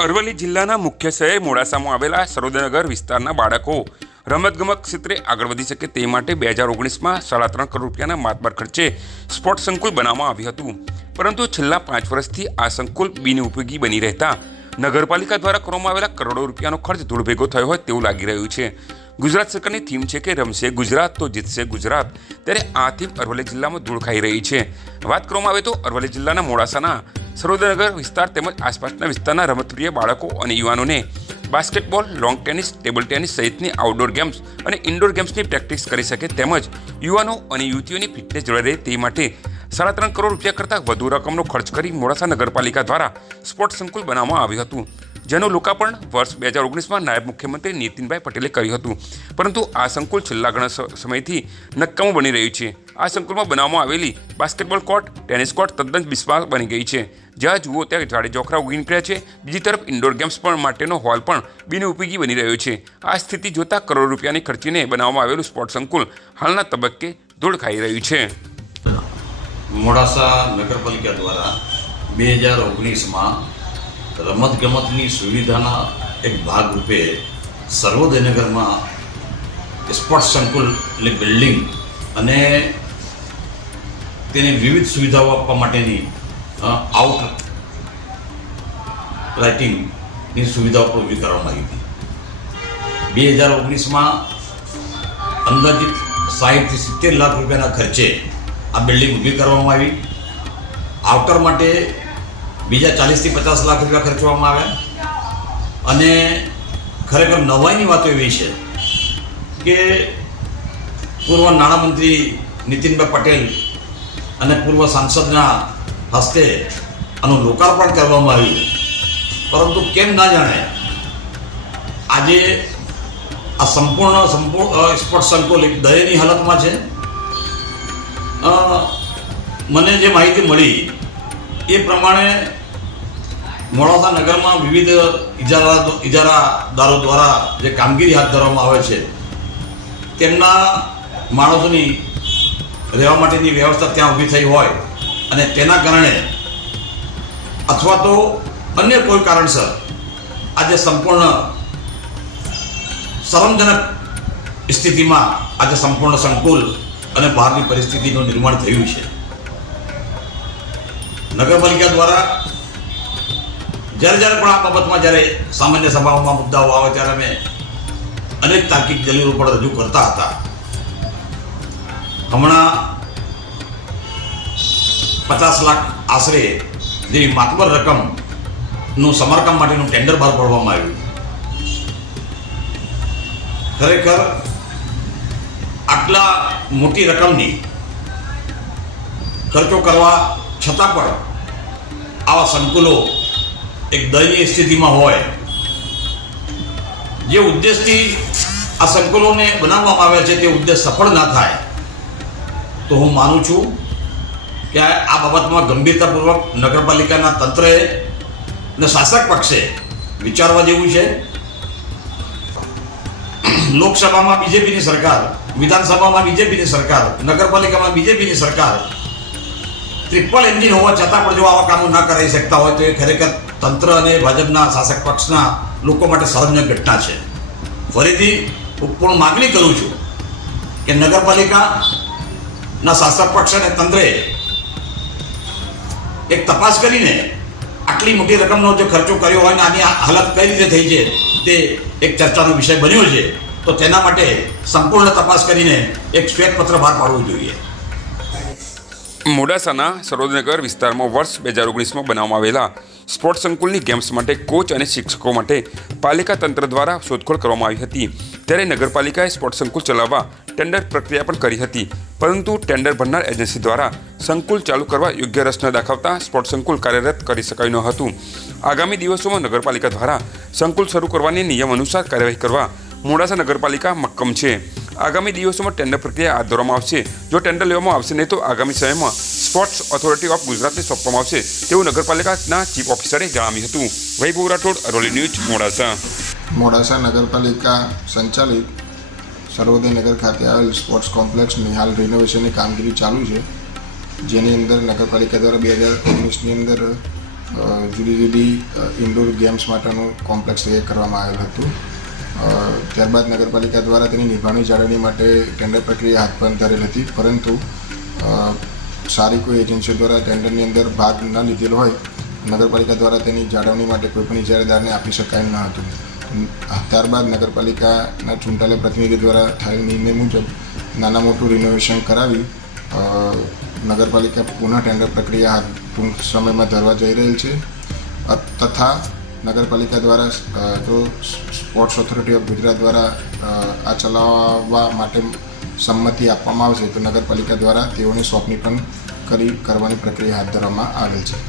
અરવલ્લી જિલ્લાના મુખ્ય શહેર મોડાસામાં આવેલા સરોદનગર વિસ્તારના બાળકો રમતગમત ક્ષેત્રે આગળ વધી શકે તે માટે 2019માં 3.5 કરોડ રૂપિયાના માતબર ખર્ચે સ્પોર્ટ સંકુલ બનાવવામાં આવ્યું હતું. પરંતુ છેલ્લા 5 વર્ષથી આ સંકુલ બિનઉપયોગી બની રહેતા નગરપાલિકા દ્વારા કરવામાં આવેલા કરોડો રૂપિયાનો ખર્ચ ધૂળ ભેગો થયો હોય તેવું લાગી રહ્યું છે. ગુજરાત સરકારની થીમ છે કે રમશે ગુજરાત તો જીતશે ગુજરાત, ત્યારે આ થીમ અરવલ્લી જિલ્લામાં ધૂળ ખાઈ રહી છે. વાત કરવામાં આવે તો અરવલ્લી જિલ્લાના મોડાસાના સરોદનગર વિસ્તાર તેમજ આસપાસના વિસ્તારના રમતપ્રિય બાળકો અને યુવાનોને basketball, long tennis, table tennis સહિતની આઉટડોર ગેમ્સ અને ઇન્ડોર ગેમ્સની પ્રેક્ટિસ કરી શકે તેમજ યુવાનો અને યુવતીઓની ફિટનેસ જળવાઈ રહે તે માટે 3.5 કરોડ રૂપિયા કરતાં વધુ રકમનો ખર્ચ કરી મોડાસા નગરપાલિકા દ્વારા સ્પોર્ટ્સ સંકુલ બનાવવામાં આવ્યું હતું, જેનું લોકાર્પણ વર્ષ 2019માં નાયબ મુખ્યમંત્રી નીતિનભાઈ પટેલે કર્યું હતું. પરંતુ આ સંકુલ છેલ્લા ઘણા સમયથી નક્કામું બની રહ્યું છે. આ સંકુલમાં બનાવવામાં આવેલી બાસ્કેટબોલ કોર્ટ, ટેનિસ કોર્ટ તદ્દન બિસ્માર બની ગઈ છે. જ્યાં જુઓ ત્યાં ઝાડે ઝોખરા ઉગી નીકળ્યા છે. બીજી તરફ ઇન્ડોર ગેમ્સ પણ માટેનો હોલ પણ બિનઉપયોગી બની રહ્યો છે. આ સ્થિતિ જોતાં કરોડ રૂપિયાની ખર્ચીને બનાવવામાં આવેલું સ્પોર્ટ સંકુલ હાલના તબક્કે ધૂળ ખાઈ રહ્યું છે. મોડાસા નગરપાલિકા દ્વારા 2019માં રમતગમતની સુવિધાના એક ભાગરૂપે સર્વોદયનગરમાં સ્પોર્ટ્સ સંકુલ એટલે બિલ્ડિંગ અને તેને વિવિધ સુવિધાઓ આપવા માટેની આઉટ રાઇટિંગની સુવિધાઓ પણ ઊભી કરવામાં આવી હતી. 2019માં અંદાજિત 60 થી 70 લાખ રૂપિયાના ખર્ચે આ બિલ્ડિંગ ઊભી કરવામાં આવી. આઉટર માટે બીજા 40 થી 50 લાખ રૂપિયા ખર્ચવામાં આવ્યા. અને ખરેખર નવાઈની વાતો એવી છે કે પૂર્વ નાણામંત્રી નીતિનભાઈ પટેલ અને પૂર્વ સાંસદના હસ્તે આનું લોકાર્પણ કરવામાં આવ્યું. પરંતુ કેમ ના જાણે આજે આ સંપૂર્ણ સ્પોર્ટ્સ સંકુલ એક દયનીય હાલતમાં છે. મને જે માહિતી મળી એ પ્રમાણે મોડાસા નગરમાં વિવિધ ઇજારાદારો દ્વારા જે કામગીરી હાથ ધરવામાં આવે છે તેમના માણસોની રહેવા માટેની વ્યવસ્થા ત્યાં ઊભી થઈ હોય અને તેના કારણે અથવા તો અન્ય કોઈ કારણસર આજે સંપૂર્ણ શરમજનક સ્થિતિમાં આજે સંપૂર્ણ સંકુલ અને બહારની પરિસ્થિતિનું નિર્માણ થયું છે. નગરપાલિકા દ્વારા જ્યારે પણ આ બાબતમાં જ્યારે સામાન્ય સભાઓમાં મુદ્દાઓ આવે ત્યારે અમે અનેક તાર્કિક દલીલો પણ રજૂ કરતા હતા. હમણાં 50 લાખ આશરે જેવી માતબર રકમનું સમારકામ માટેનું ટેન્ડર બહાર પાડવામાં આવ્યું. ખરેખર આટલા મોટી રકમની ખર્ચો કરવા છતાં પણ આવા સંકુલો એક દયનીય સ્થિતિમાં હોય. જે ઉદ્દેશથી આ સંકુલોને બનાવવામાં આવ્યા છે તે ઉદ્દેશ સફળ ના થાય તો હું માનું છું કે આ બાબતમાં ગંભીરતાપૂર્વક નગરપાલિકાના તંત્રએ અને શાસક પક્ષે વિચારવા જેવું છે. લોકસભામાં બીજેપીની સરકાર, વિધાનસભામાં બીજેપીની સરકાર, નગરપાલિકામાં બીજેપીની સરકાર ટ્રિપલ એન્જિન હોવા છતાં પણ જો આવા કામો ના કરાવી શકતા હોય તો એ ખરેખર તંત્ર અને ભાજપના શાસક પક્ષના લોકો માટે શરમજનક ઘટના છે. ફરીથી હું પણ માગણી કરું છું કે નગરપાલિકાના શાસક પક્ષ અને તંત્રે એક તપાસ કરીને આટલી મોટી રકમનો જે ખર્ચો કર્યો હોય ને આની હાલત કઈ રીતે થઈ છે તે એક ચર્ચાનો વિષય બન્યો છે. તો તેના માટે સંપૂર્ણ તપાસ કરીને એક શ્વેતપત્ર બહાર પાડવું જોઈએ. મોડાસાના સરોદનગર વિસ્તારમાં વર્ષ 2019માં બનાવવામાં આવેલા સ્પોર્ટ્સ સંકુલની ગેમ્સ માટે કોચ અને શિક્ષકો માટે પાલિકા તંત્ર દ્વારા શોધખોળ કરવામાં આવી હતી. ત્યારે નગરપાલિકાએ સ્પોર્ટ્સ સંકુલ ચલાવવા ટેન્ડર પ્રક્રિયા પણ કરી હતી. પરંતુ ટેન્ડર ભરનાર એજન્સી દ્વારા સંકુલ ચાલુ કરવા યોગ્ય રસ ન દાખવતા સ્પોર્ટ્સ સંકુલ કાર્યરત કરી શકાયું ન હતું. આગામી દિવસોમાં નગરપાલિકા દ્વારા સંકુલ શરૂ કરવાની નિયમ અનુસાર કાર્યવાહી કરવા મોડાસા નગરપાલિકા મક્કમ છે. આગામી દિવસોમાં ટેન્ડર પ્રક્રિયા હાથ ધરવામાં આવશે. જો ટેન્ડર લેવામાં આવશે નહીં તો આગામી સમયમાં સ્પોર્ટ્સ ઓથોરિટી ઓફ ગુજરાતને સોંપવામાં આવશે તેવું નગરપાલિકાના ચીફ ઓફિસરે જણાવ્યું હતું. વૈભવ રાઠોડ, અરવલ્લી ન્યૂઝ, મોડાસા. મોડાસા નગરપાલિકા સંચાલિત સર્વોદયનગર ખાતે આવેલ સ્પોર્ટ્સ કોમ્પ્લેક્સની હાલ રિનોવેશનની કામગીરી ચાલુ છે, જેની અંદર નગરપાલિકા દ્વારા 2019ની અંદર જુદી જુદી ઇન્ડોર ગેમ્સ માટેનું કોમ્પ્લેક્સ તૈયાર કરવામાં આવેલ હતું. ત્યારબાદ નગરપાલિકા દ્વારા તેની નિભાવણી જાળવણી માટે ટેન્ડર પ્રક્રિયા હાથ પર ધરેલ હતી, પરંતુ સારી કોઈ એજન્સીઓ દ્વારા ટેન્ડરની અંદર ભાગ ન લીધેલો હોય નગરપાલિકા દ્વારા તેની જાળવણી માટે કોઈપણ ઇજારાદારને આપી શકાય ન હતું. ત્યારબાદ નગરપાલિકાના ચૂંટાયેલા પ્રતિનિધિ દ્વારા થયેલ નિર્ણય મુજબ નાના મોટું રિનોવેશન કરાવી નગરપાલિકા પુનઃ ટેન્ડર પ્રક્રિયા ટૂંક સમયમાં ધરવા જઈ રહેલ છે. તથા નગરપાલિકા દ્વારા જો સ્પોર્ટ્સ ઓથોરિટી ઓફ ગુજરાત દ્વારા આ ચલાવવા માટે સંમતિ આપવામાં આવશે તો નગરપાલિકા દ્વારા તેઓની સોંપણી પણ કરવાની પ્રક્રિયા હાથ ધરવામાં આવેલ છે.